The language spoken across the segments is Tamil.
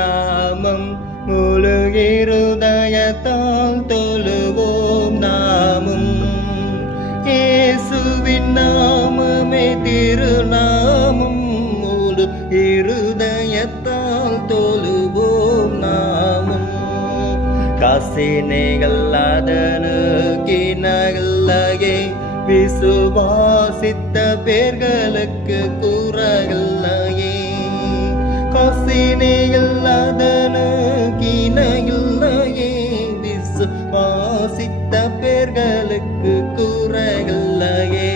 நாமம் முழு இருதயத்தால் தொழுவோம் நாமம். இயேசுவின் நாமமே திருநாமம் முழு இருதயத்தால் தொழுவோம் நாமம். காசினைகள் அதனு கிணகல்லையே விசுவாசித்த பேர்களுக்கு கூறகல்லையே. காசினைகள் அதனு கிணகல்லையே விசுவாசித்த பேர்களுக்கு கூறகல்லையே.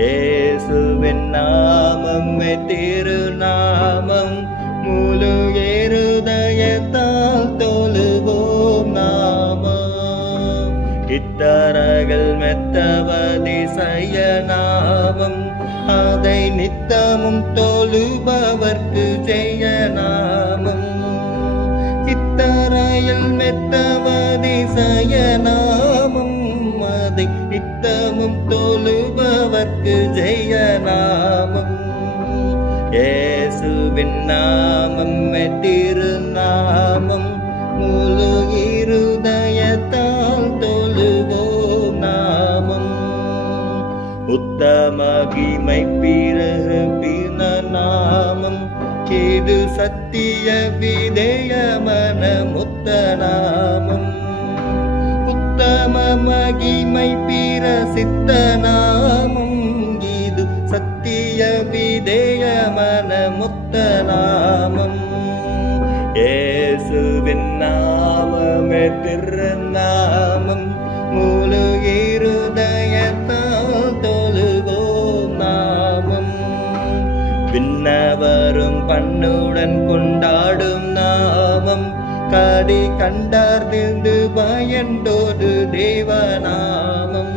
இயேசுவின் நாமமே திருநாமம் முழு இருதயத்தால் தொழுவோம் நாமம். இத்தரகள் மெத்தவதிசய நாமம் அதை நித்தமும் தொழுபவர்க்கு ஜெய நாமம். இத்தரையில் மெத்தவதிசய நாமம் அதை நித்தமும் தொழுபவர்க்கு ஜெய நாமம். இயேசுவின் நாமம் திருநாமம் முழு இருதயத்தால் தொழுவோம் நாமம். உத்தமகிமை பிறப்பின நாமம் இது சத்திய விதேயமன முத்த நாமம். உத்தம மகிமை பிரசித்த நாமம் இது சத்திய விதேயமன முத்த நாமம். இயேசுவின் நாமமே திருநாமம் முழு இருதயத்தால் தொழுவோம் நாமம். விண்ணவரும் பண்ணுடன் கொண்டாடும் நாமம் கடி கண்டார்ந்து பயந்தோடு தேவநாமம்.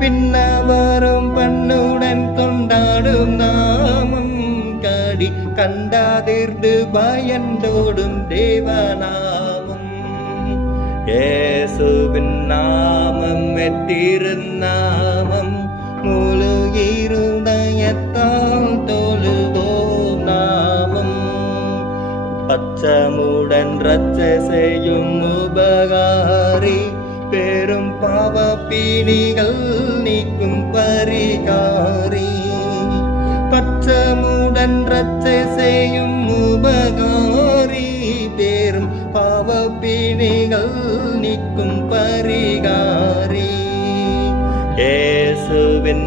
விண்ணவரும் பண்ணுடன் கொண்டாடும் நாமம் கடி கண்டாதிர்ந்து பயந்தோடும் தேவநாமம். இயேசுவின் நாமம் திருநாமம் முழு இருதயத்தால் தொழுவோம் நாமம். பச்சமுடன் ரட்சை செய்யும் உபகாரி பெரும் பாவ பீனிகள் நீக்கும் பரிகாரி. பச்சமுடன் ரட்சை செய்யும் உபகாரி பெரும் பாவ பீனிகள் நீக்கும் பரிகாரி. இயேசுவின்